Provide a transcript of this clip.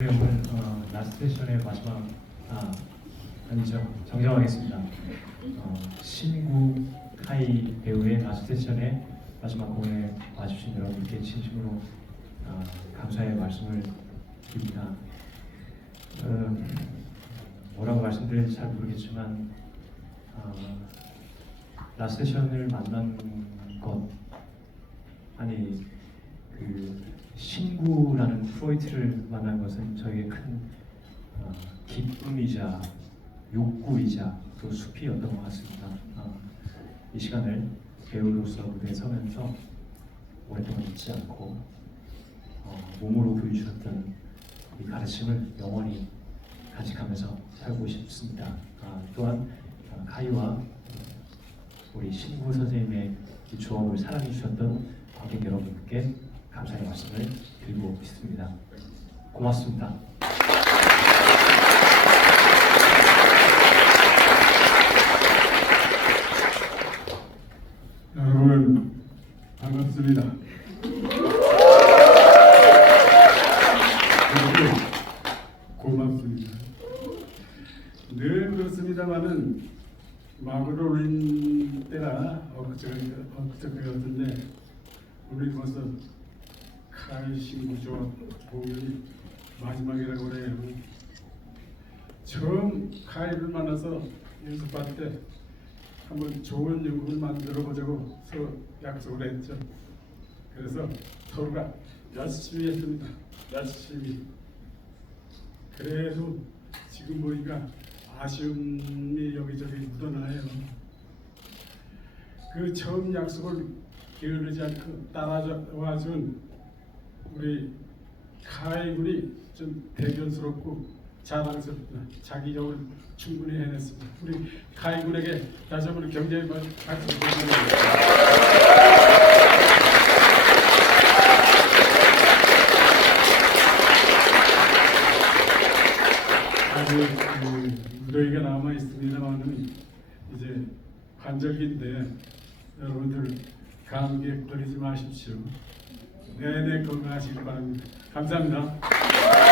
오늘 어, 라스트 세션의 마지막 아 아니죠 정정하겠습니다. 어, 신구 카이 배우의 라스트 세션의 마지막 공연에 와주신 여러분께 진심으로 어, 감사의 말씀을 드립니다. 어, 뭐라고 말씀드릴지 잘 모르겠지만 어, 라스트 세션을 만난 것 아니 그 신구라는 프로이트를 만난 것은 저에게 큰 어, 기쁨이자 욕구이자 또 숲이었던 것 같습니다. 어, 이 시간을 배우로서 무대에 서면서 오랫동안 잊지 않고 어, 몸으로 보여주셨던 이 가르침을 영원히 간직하면서 살고 싶습니다. 아, 또한 어, 카이와 어, 우리 신구 선생님의 이 조언을 사랑해 주셨던 관객 여러분께 감사의 말씀을 드리고 싶습니다. 고맙습니다. 여러분 반갑습니다. 고맙습니다. 늘 그렇습니다만은 마구를 올린 때가 엊그저께였는데 우리 벌써 칼 신구조 공연이 마지막이라고 그래요. 처음 카이를 만나서 연습할 때 한번 좋은 연극을 만들어 보자고 서로 약속을 했죠. 그래서 서로가 열심히 했습니다. 열심히. 그래도 지금 보니까 아쉬움이 여기저기 묻어나요. 그 처음 약속을 게으르지 않고 따라와 준 우리 카이 군이 좀 대견스럽고 자랑스럽다. 자기 역을 충분히 해냈습니다. 우리 카이 군에게 다시 한번 경제의 박수 부탁드립니다. 아직 그 무더기가 남아 있습니다만은 이제 관절기인데 여러분들 감기에 걸리지 마십시오. 내내 건강하시기 바랍니다. 감사합니다.